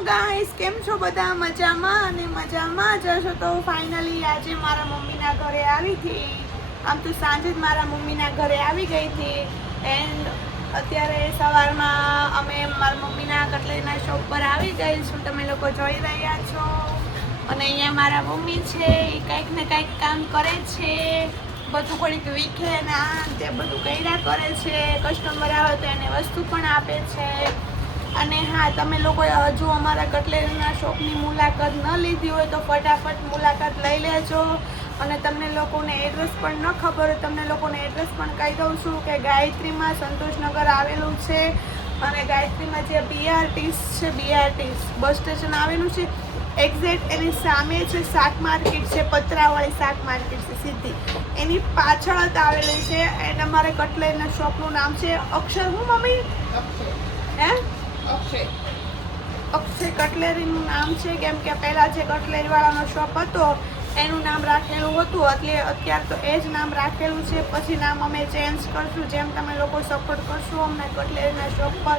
Guys, કેમ છો બધા? મજામાં અને મજામાં જશો તો ફાઇનલી આજે મારા મમ્મીના ઘરે આવી હતી. આમ તો સાંજે જ મારા મમ્મીના ઘરે આવી ગઈ હતી. એન્ડ અત્યારે સવારમાં અમે મારા મમ્મીના કટલેરીના શોપ પર આવી ગઈ છું. તમે લોકો જોઈ રહ્યા છો. અને અહીંયા મારા મમ્મી છે, એ કંઈક ને કંઈક કામ કરે છે. બધું થોડીક વીખે ને આ તે બધું કર્યા કરે છે. કસ્ટમર આવે તો એને વસ્તુ પણ આપે છે. અને હા તમે લોકોએ હજુ અમારા કટલેરીના શોપની મુલાકાત ન લીધી હોય તો ફટાફટ મુલાકાત લઈ લેજો. અને તમને લોકોને એડ્રેસ પણ ન ખબર હોય તમને લોકોને એડ્રેસ પણ કહી દઉં છું કે ગાયત્રીમાં સંતોષનગર આવેલું છે. અને ગાયત્રીમાં જે બીઆરટીસ છે બીઆરટીસ બસ સ્ટેશન આવેલું છે. એક્ઝેક્ટ એની સામે છે શાક માર્કેટ છે પતરાવાળી શાક માર્કેટ છે સીધી. એની પાછળ જ આવેલી છે એન્ડ અમારે કટલેરીના શોપનું નામ છે અક્ષર. હું મમ્મી? હે? અક્ષય. કટલેરીનું નામ છે, કેમ કે પહેલાં જે કટલેરીવાળાનો શોપ હતો, એનું નામ રાખેલું હતું, એટલે અત્યારે તો એ જ નામ રાખેલું છે. પછી નામ અમે ચેન્જ કરશું, જેમ તમે લોકો સપોર્ટ કરશો અમને કટલેરીના શોપ પર,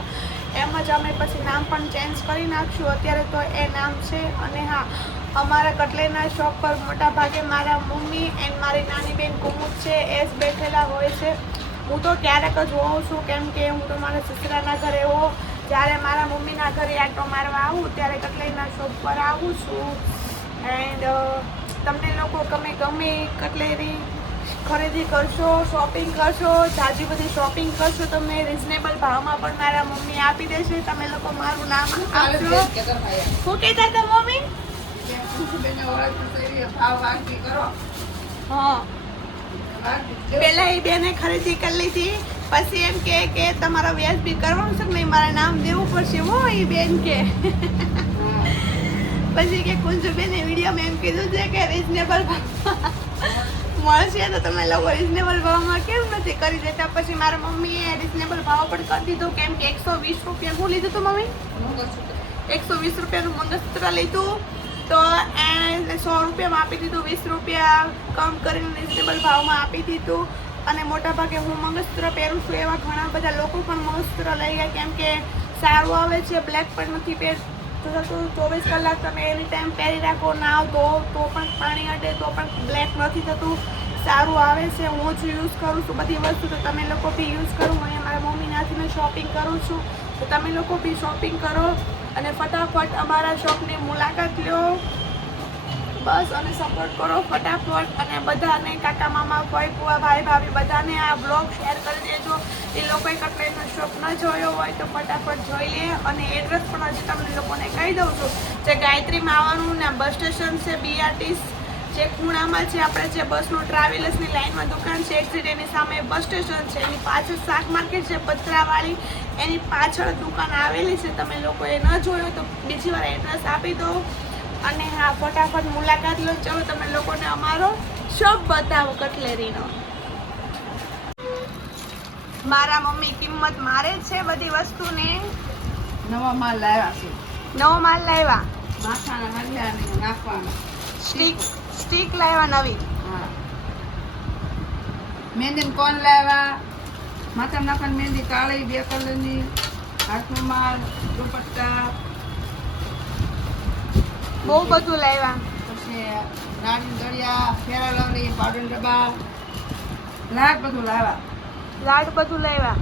એમ જ અમે પછી નામ પણ ચેન્જ કરી નાખશું. અત્યારે તો એ નામ છે, અને હા, અમારા કટલેરીના શોપ પર મોટા ભાગે મારા મમ્મી એન્ડ મારી નાની બેન કુમુદ છે, એ જ બેઠેલા હોય છે. હું તો ક્યારેક જ હોઉં છું, કેમ કે હું તો મારા સસરાના ઘરે હોઉં જ્યારે મારા મમ્મીના ઘરે આટો મારવા આવું ત્યારે કટલેરીના શોપ પર આવું છું. એન્ડ તમને લોકો ગમે ગમે કટલેરી ખરીદી કરશો શોપિંગ કરશો જાજી બધી શોપિંગ કરશો તમને રિઝનેબલ ભાવમાં પણ મારા મમ્મી આપી દેશે. તમે લોકો મારું નામ આપજો શું કહેતા હતા મમ્મી? હા. પહેલાં એ બેને ખરીદી કરી લીધી. પછી એમ કે કે તમારા વ્યાજબી કરવાનું છે કે નહીં, મારે નામ દેવું પડશે. હો, એ બેન કે. પછી કે કુંજુબેને વિડીયોમાં એમ કીધું છે કે રિઝનેબલ મળશે તો તમે લોકો રિઝનેબલ ભાવમાં કેમ નથી કરી દેતા? પછી મારા મમ્મીએ રિઝનેબલ ભાવ પણ કરી દીધો કેમ કે એકસો વીસ રૂપિયા શું લીધું હતું મમ્મી? એકસો વીસ રૂપિયાનું મંગળસૂત્ર લીધું. તો સો રૂપિયામાં આપી દીધું, વીસ રૂપિયા કમ કરીને રિઝનેબલ ભાવમાં આપી દીધું. અને મોટા ભાગે હું મંગળસૂત્ર પહેરું છું એવા ઘણા બધા લોકો પણ મંગળસૂત્ર લઈ ગયા કેમ કે સારું આવે છે બ્લેક પણ નથી પહેર થતું ચોવીસ કલાક તમે એની ટાઈમ પહેરી રાખો ના તો તો પણ પાણી અડે, તો પણ બ્લેક નથી થતું. સારું આવે છે, હું જ યુઝ કરું છું બધી વસ્તુ, તો તમે લોકો બી યુઝ કરો, હું મારા મમ્મીનાથી મેં શોપિંગ કરું છું. તો તમે લોકો બી શોપિંગ કરો અને ફટાફટ અમારા શોપની મુલાકાત લો બસ અને સપોર્ટ કરો, ફટાફટ. અને બધાને, કાકા, મામા, ભાઈ બુઆ ભાઈ, ભાભી, બધાને આ બ્લોગ શેર કરી દેજો. એ લોકોએ કટલેરીનો શોપ ન જોયો હોય તો ફટાફટ જોઈ લે. અને એડ્રેસ પણ હજી તમને લોકોને કહી દઉં છું. જે ગાયત્રીમાં આવવાનું ને બસ સ્ટેશન છે બીઆરટીસ જે ખૂણામાં છે, આપણે જે બસનું ટ્રાવેલર્સની લાઈનમાં દુકાન છે એક્ઝિટ એની સામે બસ સ્ટેશન છે. એની પાછળ શાક માર્કેટ છે પતરાવાળી એની પાછળ દુકાન આવેલી છે. તમે લોકોએ ન જોયો તો બીજી વાર એડ્રેસ આપી દો. અને હા ફટાફટ મુલાકાત લો. ચલો તમે લોકોને અમારો શોપ બતાવો કટલેરીનો. મારા મમ્મી કિંમત મારે છે બધી વસ્તુને. નવા માલ લાવ્યા છે. નવો માલ લાવ્યા. માથાના હલ્લા ને નાખવાના. સ્ટીક સ્ટીક લાવ્યા નવી. હા. મહેંદી કોણ લાવ્યા? માથા નાખવાની મહેંદી કાળી બે કલરની. હાથમાં માલ દુપટ્ટા. બહુ બધું લાવ્યા. પછી નાની ફેરા ડબ્બા લાગ બધું લાવ્યા. લાડ બધું લાવ્યા.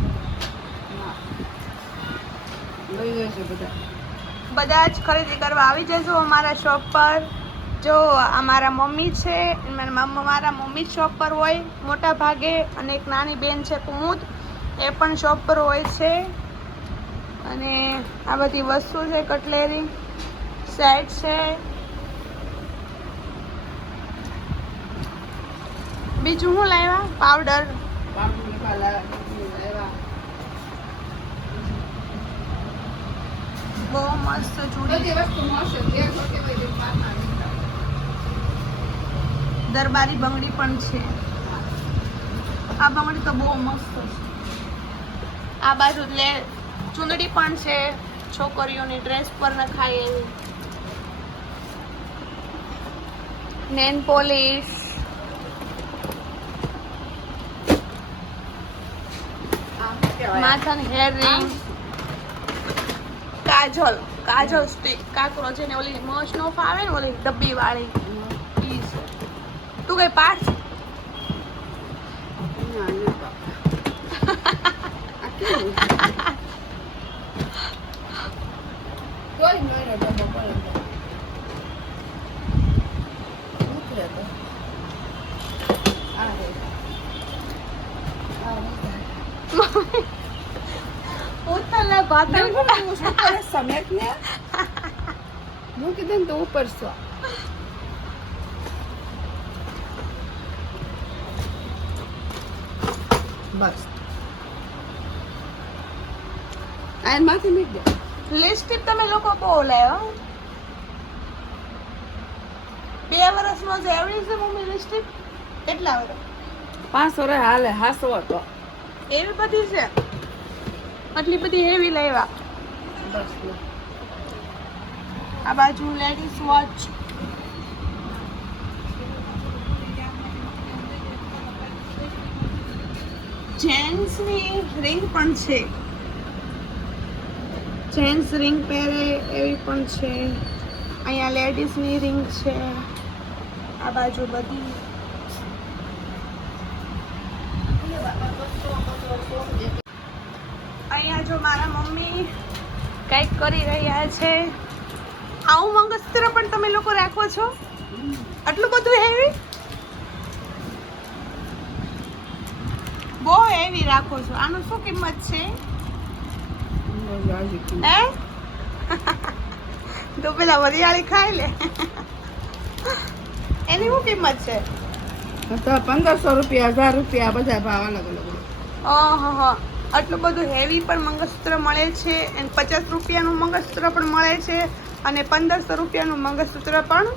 લઈ બધા. બધા જ ખરીદી કરવા આવી જજો અમારા શોપ પર. જો અમારા મમ્મી છે મારા મમ્મા મારા મમ્મી જ શોપ પર હોય મોટા ભાગે અને એક નાની બેન છે કુમુદ એ પણ શોપ પર હોય છે. અને આ બધી વસ્તુ છે કટલેરી. સેટ છે. બીજું શું લાવ્યા? પાવડર બહુ મસ્ત ચૂડી. દરબારી બંગડી પણ છે. આ બંગડી તો બહુ મસ્ત છે. આ બાજુ લે ચૂંદડી પણ છે. છોકરીઓની ડ્રેસ પર નખાય એવી. નેન પોલિશ માથાની હેર રિંગ કાજલ કાજલ સ્ટીક કાકરો છે ને ઓલી મસ્ત નો ફાવે ને ઓલી ડબ્બી વાળી. તું કઈ પાસ ના, ના, બાપા. આ કેવું? તોય મારો ડબ્બો પડે તો. ઉતરે તો. આ રે. આ રે. ઉતરલા ભાતર તું શું કરે સમેટ ને મૂકી દે ને તો ઉપર સો બસ આ માથે મૂકી દે લિપસ્ટિક તમે લોકો બહુ લાવ્યો બે વર્ષમાં જ એવડી છે મમ્મી લિપસ્ટિક કેટલા વર્ષ પાંચ વર્ષ હાલે હાસો હતો એવી બધી છે. આટલી બધી હેવી લાવ્યા આ બાજુ લેડીઝ વોચ જેન્ટ્સની રિંગ પણ છે. જેન્ટ્સ રિંગ પહેરે એવી પણ છે. અહીંયા લેડીઝની રિંગ છે. આ બાજુ બધી અહીંયા જો મારા મમ્મી કંઈક કરી રહ્યા છે. આવું મંગસ્ત્ર પણ તમે લોકો રાખો છો? આટલું બધું હેવી બહુ હેવી રાખો છો. આનું શું કિંમત છે? હે? તો પેલા વરિયાળી ખાઈ લે. એની શું કિંમત છે? પંદરસો રૂપિયા, હજાર રૂપિયા બધા ભાવ અલગ અલગ. ઓહો આટલું બધું હેવી પણ મંગળસૂત્ર મળે છે અને પચાસ રૂપિયાનું મંગળસૂત્ર પણ મળે છે અને પંદરસો રૂપિયાનું મંગળસૂત્ર પણ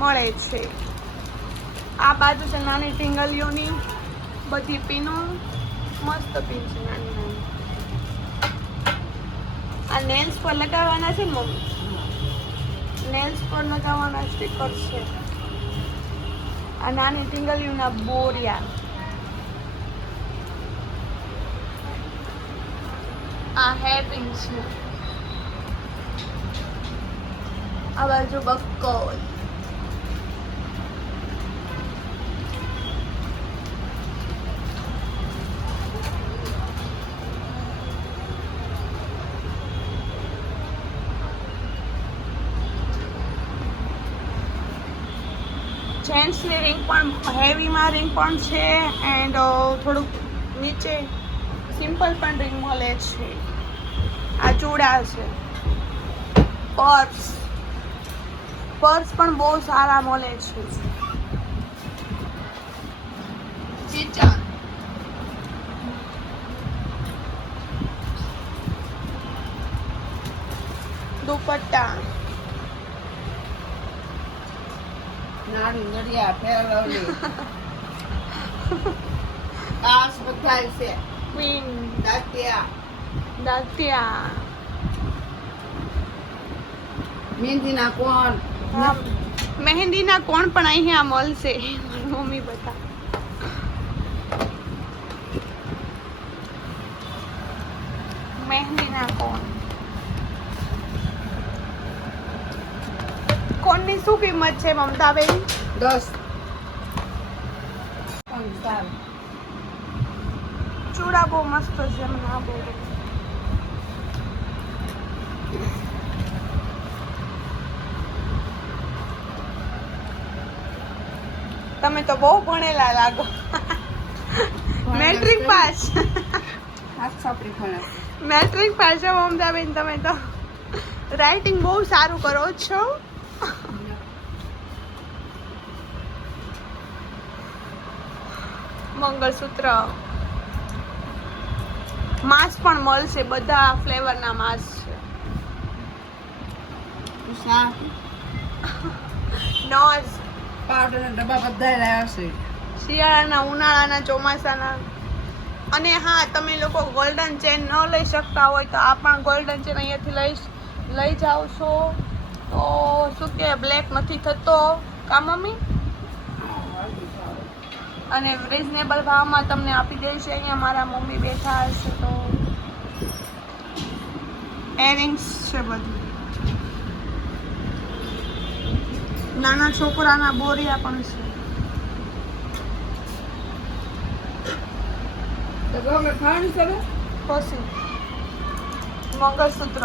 મળે છે. આ બાજુ છે નાની ટીંગલીઓની બધી પીનો. મસ્ત પીન છે નાની નાની. આ નેલ્સ પર લગાવવાના છે ને મમ્મી? નેલ્સ પર લગાવવાના સ્ટીકર છે. આ નાની ટીંગલીઓના બોરિયા. આ પિન આ બાજુ જેન્ટ્સની રિંગ પણ હેવીમાં રિંગ પણ છે એન્ડ થોડુંક નીચે સિમ્પલ પણ રિંગ મળે છે. આ ચૂડા છે. પર્સ. પર્સ પણ બહુ સારા મળે છે. દુપટ્ટા. નાની નડિયા ફેરવલી કાસ બધાય છે ક્વીન દાંતિયા દાંતિયા મહેંદીના કોણ હા, મહેંદીના કોણ પણ અહીંયા મળશે મારી મમ્મી બતા મહેંદીના કોણ કોણની શું કિંમત છે મમતાબેન? દસ. ચૂડા બહુ મસ્ત છે આ બહુ તમે તો બહુ ભણેલા લાગો. Metric pass. મેટ્રિક પાસ છો મમતાબેન તમે તો. રાઇટિંગ બહુ સારું કરો છો. મંગળસૂત્ર. માસ પણ મળશે બધા ફ્લેવરના માસ છે. નોઝ. પાવડરના ડબ્બા બધા લાવ્યા છે શિયાળાના ઉનાળાના ચોમાસાના. અને હા તમે લોકો ગોલ્ડન ચેન ન લઈ શકતા હોય તો આ પણ ગોલ્ડન ચેન અહીંયાથી લઈ લઈ જાઓ છો. તો શું કે બ્લેક નથી થતો. કા મમ્મી? અને રિઝનેબલ ભાવમાં તમને આપી દેશે છે. અહીંયા મારા મમ્મી બેઠા હશે તો. એરિંગ્સ છે બધું. નાના છોકરાના બોરિયા પણ છે. મંગળસૂત્ર.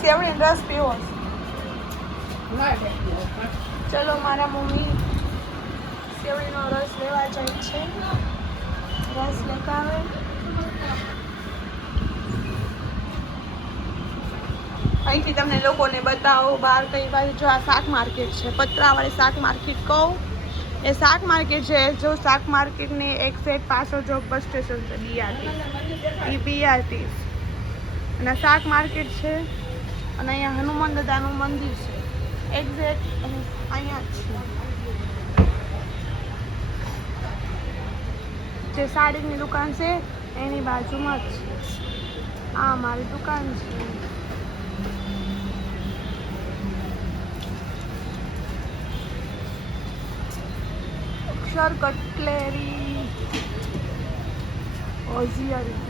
સેવડી રસ પીવો ના. ચલો, મારા મમ્મી સેવડીનો રસ લેવા જાય છે. રસ લેતા આવે અહીંથી તમને લોકોને બતાવો, બહાર કઈ બાજુ? જો આ શાક માર્કેટ છે, પતરાવાળી શાક માર્કેટ કહું. એ શાક માર્કેટ છે, જો શાક માર્કેટની એક સાઈડ પાછળ જો બસ સ્ટેશન છે બીઆરટી એ બીઆરટી અને શાક માર્કેટ છે, અને અહીંયા હનુમાન દાદાનું મંદિર છે. એક્ઝેક્ટ અહીંયા છે જે સાડીની દુકાન છે એની બાજુમાં જ આ મારી દુકાન છે અક્ષર કટલેરી ઓઝિયરી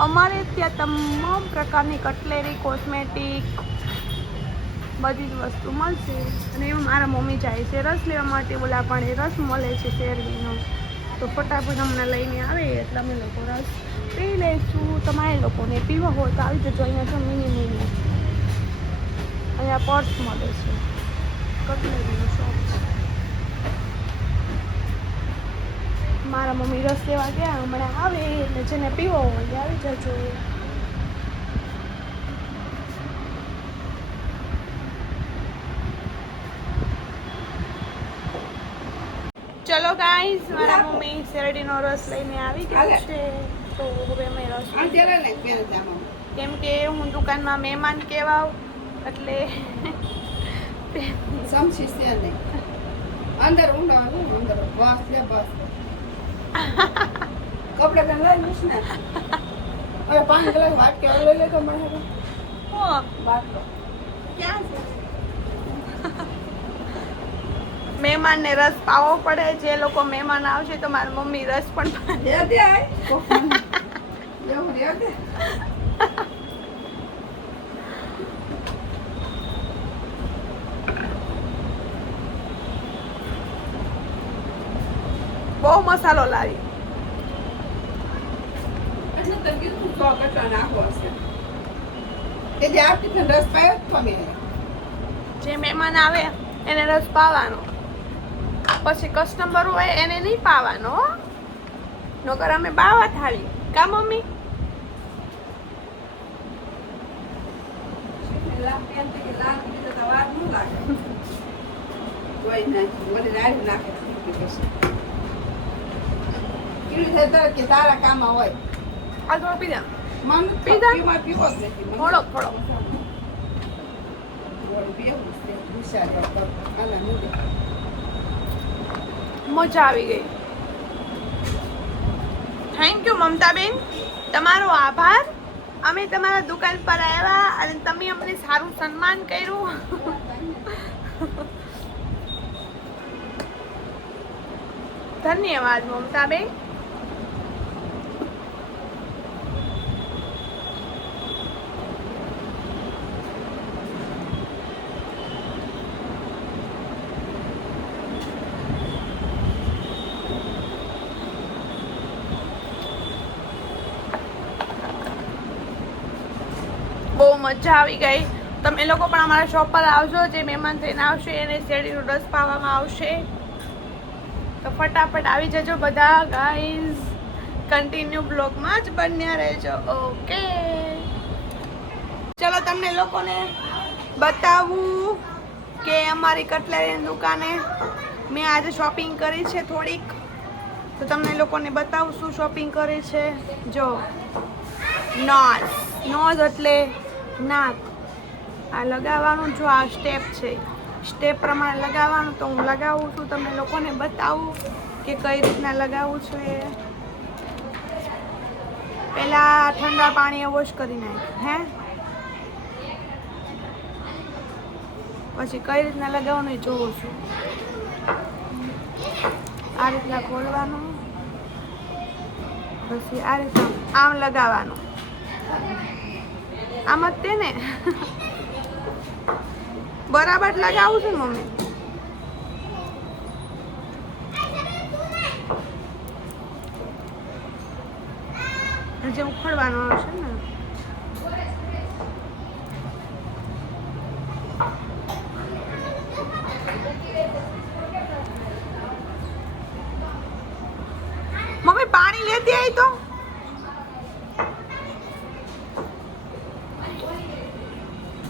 અમારે ત્યાં તમામ પ્રકારની કટલેરી કોસ્મેટિક બધી જ વસ્તુ મળશે. અને એમાં મારા મમ્મી જાય છે રસ લેવા માટે, બોલા પણ એ રસ મળે છે શેરડીનો. તો ફટાફટ અમને લઈને આવે એટલે અમે લોકો રસ પી લઈશું. તમારે લોકોને પીવો હોય તો આવી જજો અહીંયા જો મિની મિની. અહીંયા પર્સ મળે છે. કટલેરીનો શોપ મારા મમ્મી રસ લેવા ગયા, હમણાં આવે એટલે જેને પીવો હોય આવી જજો. ચલો ગાઈસ મારા મમ્મી શેરડીનો રસ લઈને આવી ગયા છે. તો હવે મેં રસ ને કેમ કે હું દુકાનમાં મહેમાન કહેવાવ એટલે સમજી છે નહીં. અંદર ઊંડો અંદર બસ લે બસ. કપડા કન લઈ લઈશ ને? હવે પાંચ ગ્લાસ વાટકે લઈ લે તો મને હો, બાટલો ક્યાં છે? મહેમાનને રસ પાવો પડે જે લોકો મહેમાન આવશે તો મારી મમ્મી રસ પણ બહુ મસાલો લાવી. જે મહેમાન આવે એને રસ પાવાનો. પછી કસ્ટમર હોય એને નહીં પાવાનો. નકર અમે બાવા થાળી કા મમ્મી તારા કામ હોય આ થોડો પીધા મન પીધા? પીવો જ નથી હતો. હાલે મૂકે. મજા આવી ગઈ. થેન્ક યુ મમતાબેન. તમારો આભાર. અમે તમારા દુકાન પર આવ્યા અને તમે અમને સારું સન્માન કર્યું. ધન્યવાદ, મમતાબેન બહુ મજા આવી ગઈ. તમે લોકો પણ અમારા શોપ પર આવજો, જે મહેમાન થઈને આવશે, એને શેરડી રસ પાવામાં આવશે. તો ફટાફટ આવી જજો બધા ગાઈઝ કન્ટિન્યુ બ્લોગમાં જ બન્યા રહેજો. ઓકે ચલો, તમને લોકોને બતાવું કે અમારી કટલેરીની દુકાને મેં આજે શોપિંગ કરી છે થોડીક. તો તમને લોકોને બતાવું શું શોપિંગ કરી છે. જો, નોઝ. નોઝ એટલે નાક. આ લગાવવાનું જો આ સ્ટેપ છે. સ્ટેપ પ્રમાણે લગાવવાનું તો હું લગાવું છું. તમને લોકોને બતાવું કે કઈ રીતના લગાવવું એ. પહેલા ઠંડા પાણીએ વોશ કરી નાખ, હે? પછી કઈ રીતના લગાવવાનું એ જોઉં છું. આ રીતના ખોલવાનું. પછી આ રીતના આમ લગાવવાનું. આમ જ તે ને બરાબર જ લગાવું છું મમ્મી. હજી ઉખડવાનો આવશે ને મમ્મી પાણી લેતી આવી તો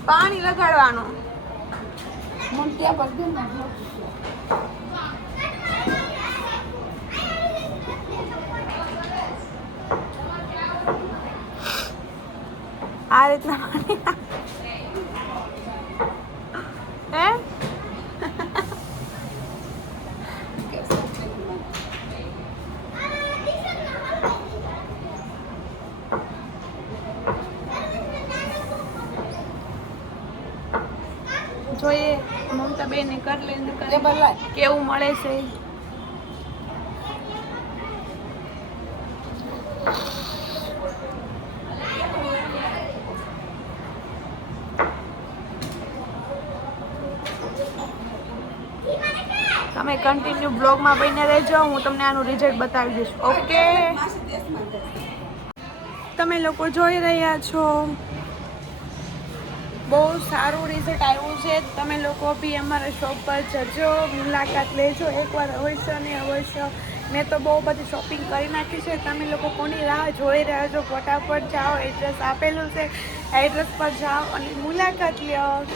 પાણી લગાડવાનું મને ત્યાં પર દે ને આ રીતના પાણી હે જોઈએ મમતા બેન કર લઈને એ બદલાય કેવું મળે છે? તમે કન્ટિન્યુ બ્લોગમાં બહીને રહેજો. હું તમને આનું રિઝલ્ટ બતાવી દઈશ. ઓકે તમે લોકો જોઈ રહ્યા છો. બહુ સારું રિઝલ્ટ આવ્યું છે. તમે લોકો બી અમારા શોપ પર જજો, મુલાકાત લેજો. એકવાર અવશ્ય ને અવશ્ય. મેં તો બહુ બધી શોપિંગ કરી નાખી છે. તમે લોકો કોની રાહ જોઈ રહ્યા છો? ફોટા પર જાઓ એડ્રેસ આપેલું છે. એડ્રેસ પર જાઓ અને મુલાકાત લ્યો.